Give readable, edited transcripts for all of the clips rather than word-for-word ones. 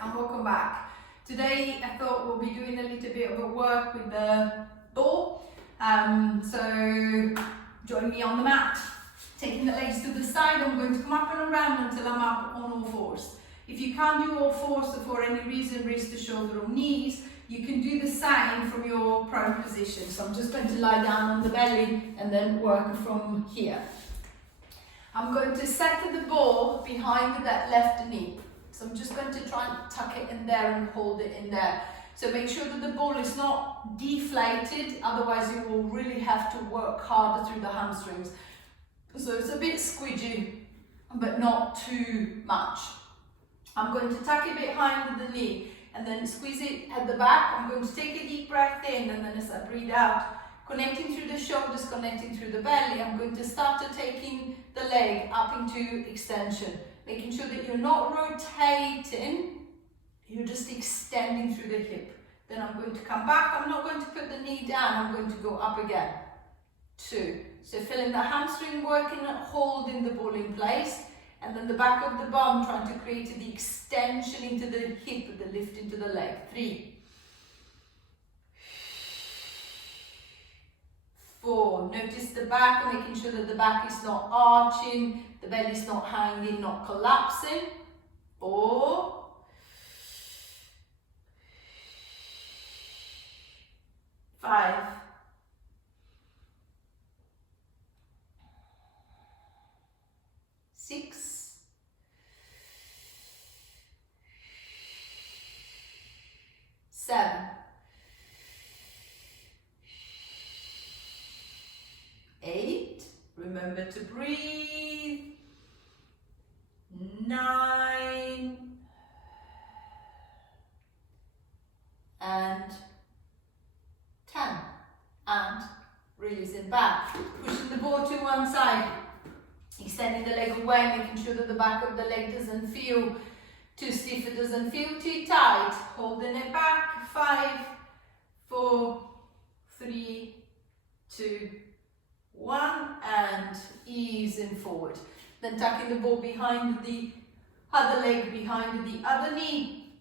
and welcome back. Today I thought we'll be doing a little bit of a work with the ball. So join me on the mat, taking the legs to the side. I'm going to come up and around until I'm up on all fours. If you can't do all fours for any reason, wrist to shoulder or knees, you can do the same from your prone position. So I'm just going to lie down on the belly and then work from here. I'm going to set the ball behind that left knee. So I'm just going to try and tuck it in there and hold it in there. So make sure that the ball is not deflated, otherwise you will really have to work harder through the hamstrings. So it's a bit squidgy, but not too much. I'm going to tuck it behind the knee and then squeeze it at the back. I'm going to take a deep breath in, and then as I breathe out, connecting through the shoulders, connecting through the belly, I'm going to start to taking the leg up into extension, making sure that you're not rotating, you're just extending through the hip. Then I'm going to come back. I'm not going to put the knee down, I'm going to go up again. 2. So feeling the hamstring working, holding the ball in place, and then the back of the bum trying to create the extension into the hip, the lift into the leg. 3. 4. Notice the back, making sure that the back is not arching, the belly is not hanging, not collapsing. 4. 5. 6. 7. 8. Remember to breathe. 9. And 10. And release it back. Pushing the ball to one side. Extending the leg away, making sure that the back of the leg doesn't feel too stiff, it doesn't feel too tight. Holding it back. 5, 4, 3, 2, 1, and easing forward. Then tucking the ball behind the other leg, behind the other knee,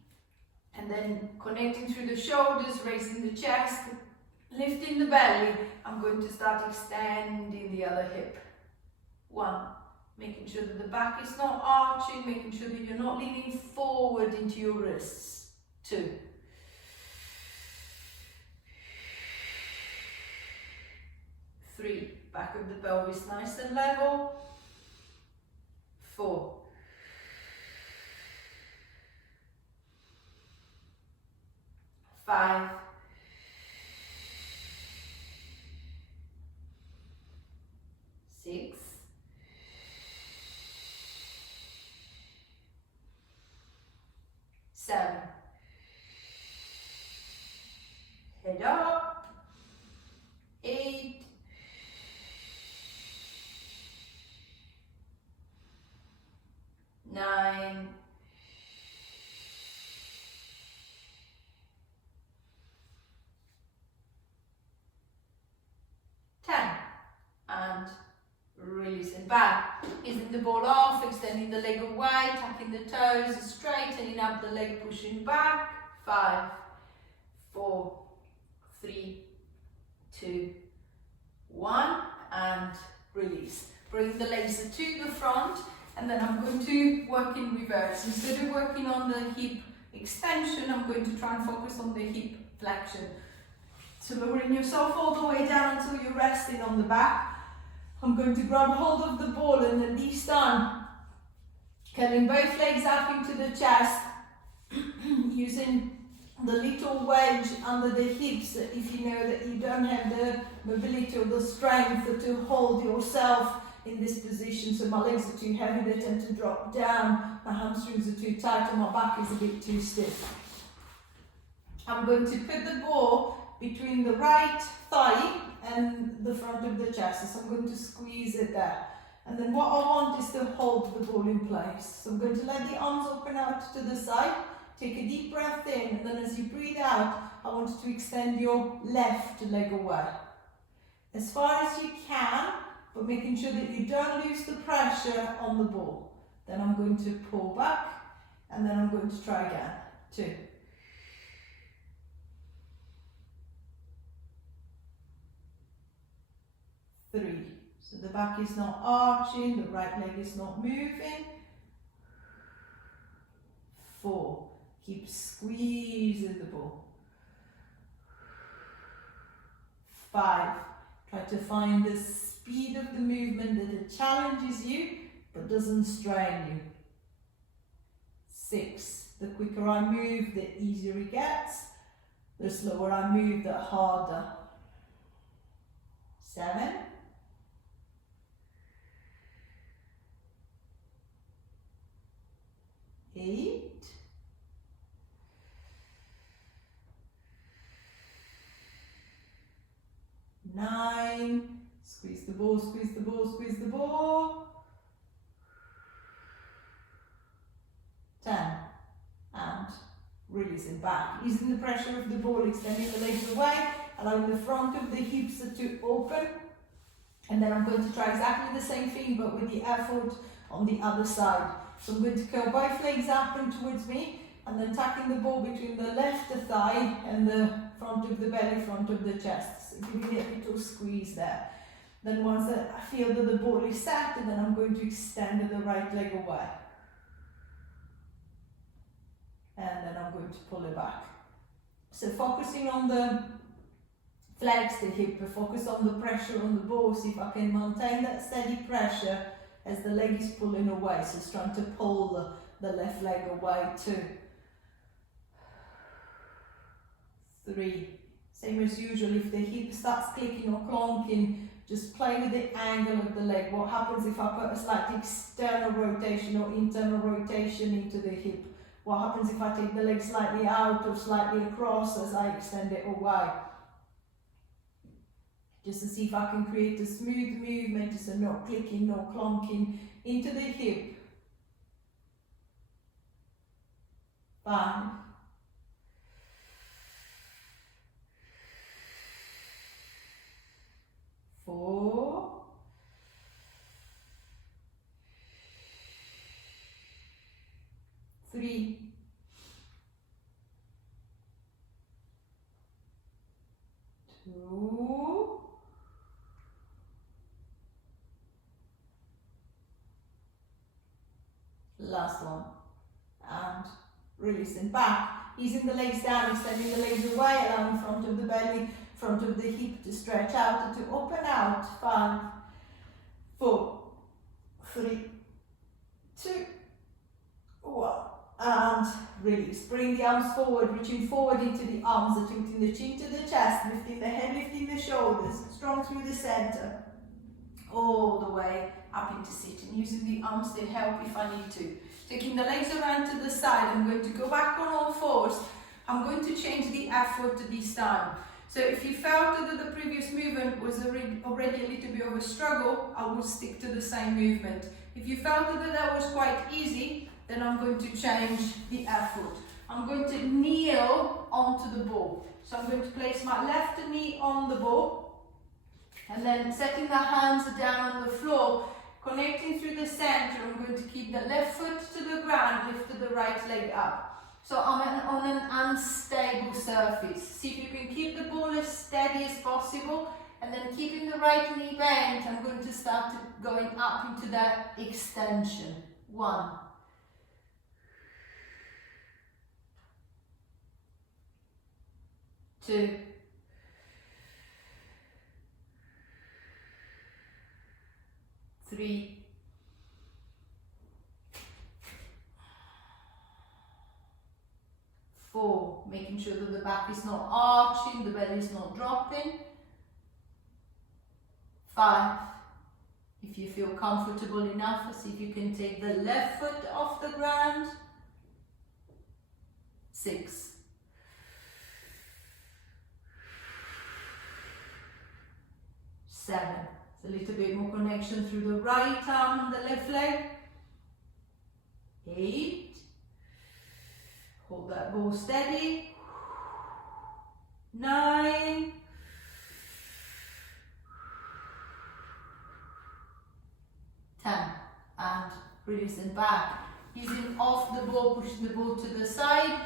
and then connecting through the shoulders, raising the chest, lifting the belly. I'm going to start extending the other hip. 1, making sure that the back is not arching, making sure that you're not leaning forward into your wrists. 2. 3, back of the pelvis nice and level. 4. 5. 6. 7. Head up. 8. 9. 10. And release it back. Easing the ball off, extending the leg away, tucking the toes, straightening up the leg, pushing back. 5, 4, 3, 2, 1, and release. Bring the legs to the front, and then I'm going to work in reverse. Instead of working on the hip extension, I'm going to try and focus on the hip flexion. So lowering yourself all the way down until you're resting on the back. I'm going to grab hold of the ball and then this time, curling both legs up into the chest, using the little wedge under the hips if you know that you don't have the mobility or the strength to hold yourself in this position. So my legs are too heavy, they tend to drop down, my hamstrings are too tight and my back is a bit too stiff. I'm going to put the ball between the right thigh and the front of the chest. So I'm going to squeeze it there. And then what I want is to hold the ball in place. So I'm going to let the arms open out to the side. Take a deep breath in, and then as you breathe out, I want you to extend your left leg away. As far as you can, but making sure that you don't lose the pressure on the ball. Then I'm going to pull back, and then I'm going to try again. 2. Three. So the back is not arching, the right leg is not moving. 4. Keep squeezing the ball. 5. Try to find the speed of the movement that it challenges you but doesn't strain you. 6. The quicker I move, the easier it gets. The slower I move, the harder. 7. 8. 9. Squeeze the ball, squeeze the ball, squeeze the ball. 10. And releasing back. Easing the pressure of the ball, extending the legs away, allowing the front of the hips to open. And then I'm going to try exactly the same thing but with the effort on the other side. So I'm going to curl both legs up and towards me and then tucking the ball between the left thigh and the front of the belly, front of the chest. So giving it a little squeeze there. Then once I feel that the ball is set, and then I'm going to extend the right leg away. And then I'm going to pull it back. So focusing on the flex the hip, focus on the pressure on the ball, see if I can maintain that steady pressure as the leg is pulling away. So it's trying to pull the left leg away. 2. 3. Same as usual, if the hip starts clicking or clonking, just play with the angle of the leg. What happens if I put a slight external rotation or internal rotation into the hip? What happens if I take the leg slightly out or slightly across as I extend it away? Just to see if I can create a smooth movement, so not clicking, not clonking into the hip. 5. 4. 3. 2. Last one. And releasing back. Easing the legs down, extending the legs away, allowing front of the belly, front of the hip to stretch out and to open out. 5, 4, 3, 2, 1. And release. Bring the arms forward, reaching forward into the arms, tilting the chin to the chest, lifting the head, lifting the shoulders, strong through the center. All the way up into sitting, using the arms to help if I need to. Taking the legs around to the side, I'm going to go back on all fours. I'm going to change the effort this time. So if you felt that the previous movement was already a little bit of a struggle, I will stick to the same movement. If you felt that was quite easy, then I'm going to change the effort. I'm going to kneel onto the ball. So I'm going to place my left knee on the ball and then setting the hands down on the floor, connecting through the center. I'm going to keep the left foot to the ground, lift the right leg up. So I'm on an unstable surface. See if you can keep the ball as steady as possible, and then keeping the right knee bent, I'm going to start going up into that extension. 1. 2. 3. 4. Making sure that the back is not arching, the belly is not dropping. 5. If you feel comfortable enough, see if you can take the left foot off the ground. 6. 7. It's a little bit more connection through the right arm and the left leg. 8. Hold that ball steady. 9. 10. And releasing back. Easing off the ball, pushing the ball to the side.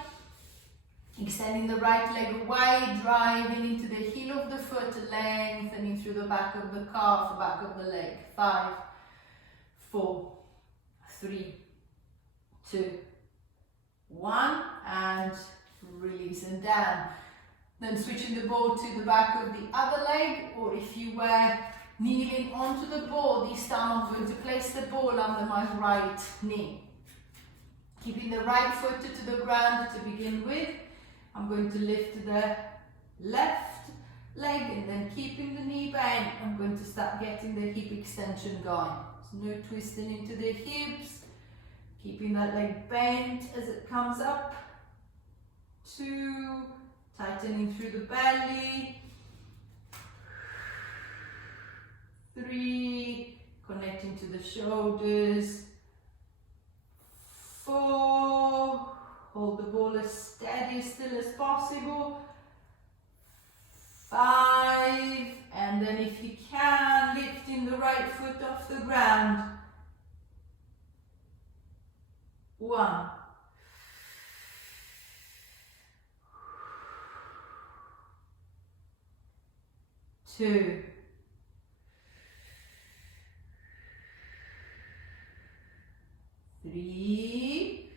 Extending the right leg away, driving into the heel of the foot, lengthening through the back of the calf, back of the leg. 5, 4, 3, 2, 1, and release and down. Then switching the ball to the back of the other leg, or if you were kneeling onto the ball, this time I'm going to place the ball under my right knee. Keeping the right foot to the ground to begin with. I'm going to lift the left leg and then keeping the knee bent, I'm going to start getting the hip extension going. So no twisting into the hips, keeping that leg bent as it comes up. 2, tightening through the belly. 3, connecting to the shoulders. 4, hold the ball as steady still as possible. 5, and then if you can, lifting the right foot off the ground. 1. 2. 3.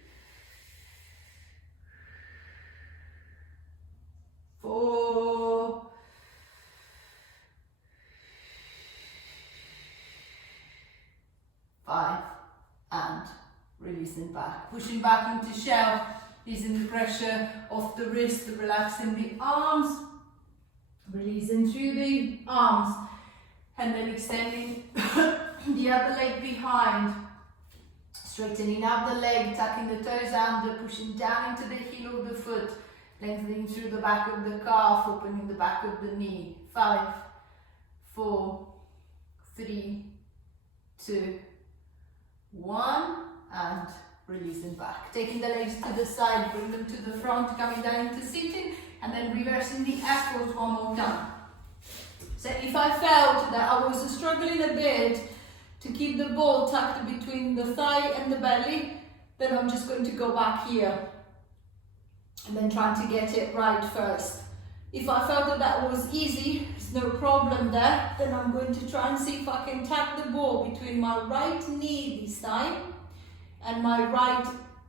4. 5. And releasing back. Pushing back into shell, easing the pressure off the wrist, relaxing the arms, releasing through the arms, and then extending the other leg behind. Straightening up the leg, tucking the toes under, pushing down into the heel of the foot, lengthening through the back of the calf, opening the back of the knee. 5, 4, 3, 2, 1, and releasing back. Taking the legs to the side, bring them to the front, coming down into sitting, and then reversing the apples one more time. So if I felt that I was struggling a bit to keep the ball tucked between the thigh and the belly, then I'm just going to go back here and then trying to get it right first. If I felt that that was easy, there's no problem there, then I'm going to try and see if I can tuck the ball between my right knee this time and my right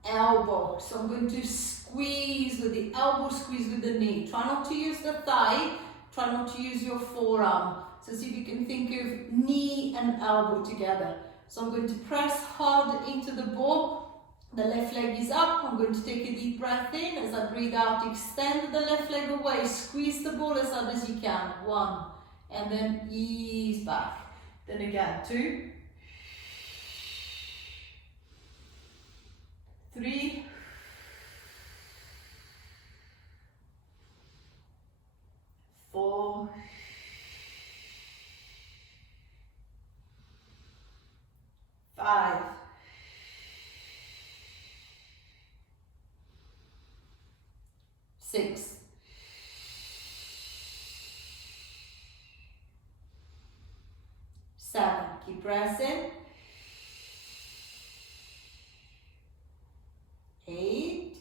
elbow. So I'm going to squeeze with the elbow, squeeze with the knee. Try not to use the thigh, try not to use your forearm. So see if you can think of knee and elbow together. So I'm going to press hard into the ball. The left leg is up. I'm going to take a deep breath in. As I breathe out, extend the left leg away. Squeeze the ball as hard as you can. 1. And then ease back. Then again, 2. 3. 4. 5. 6. 7. Keep pressing. 8.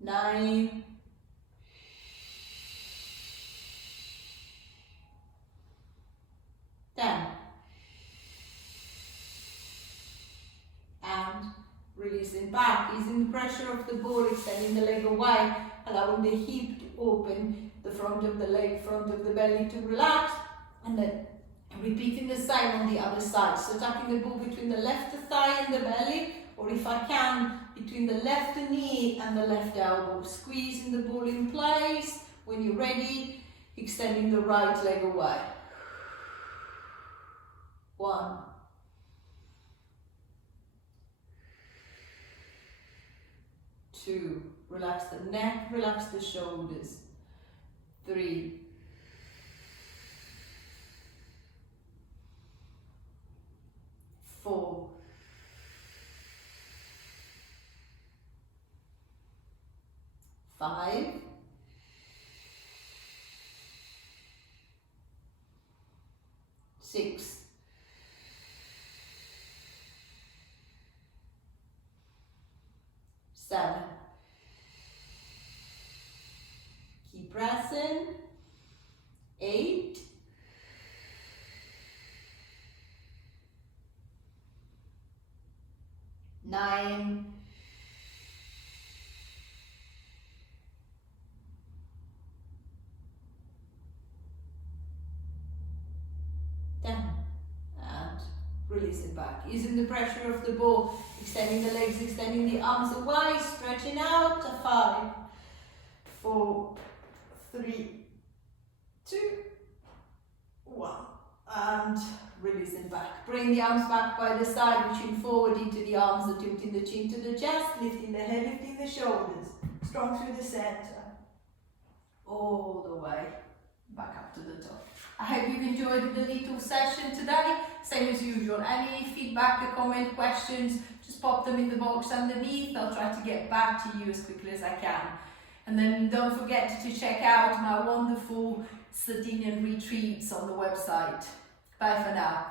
9. 10. And releasing back, easing the pressure of the ball, extending the leg away, allowing the hip to open, the front of the leg, front of the belly to relax, and then repeating the same on the other side. So tucking the ball between the left thigh and the belly, or if I can, between the left knee and the left elbow. Squeezing the ball in place. When you're ready, extending the right leg away. 1. 2. Relax the neck, relax the shoulders. 3. 4. 5. 6. breaths in. 8. 9. 10. And release it back. Using the pressure of the ball, extending the legs, extending the arms away, stretching out to 5, 4, 3, 2, 1. And releasing back. Bring the arms back by the side, reaching forward into the arms, tilting the chin to the chest, lifting the head, lifting the shoulders. Strong through the center. All the way back up to the top. I hope you've enjoyed the little session today. Same as usual, any feedback or comment, questions, just pop them in the box underneath. I'll try to get back to you as quickly as I can. And then don't forget to check out my wonderful Sardinian retreats on the website. Bye for now.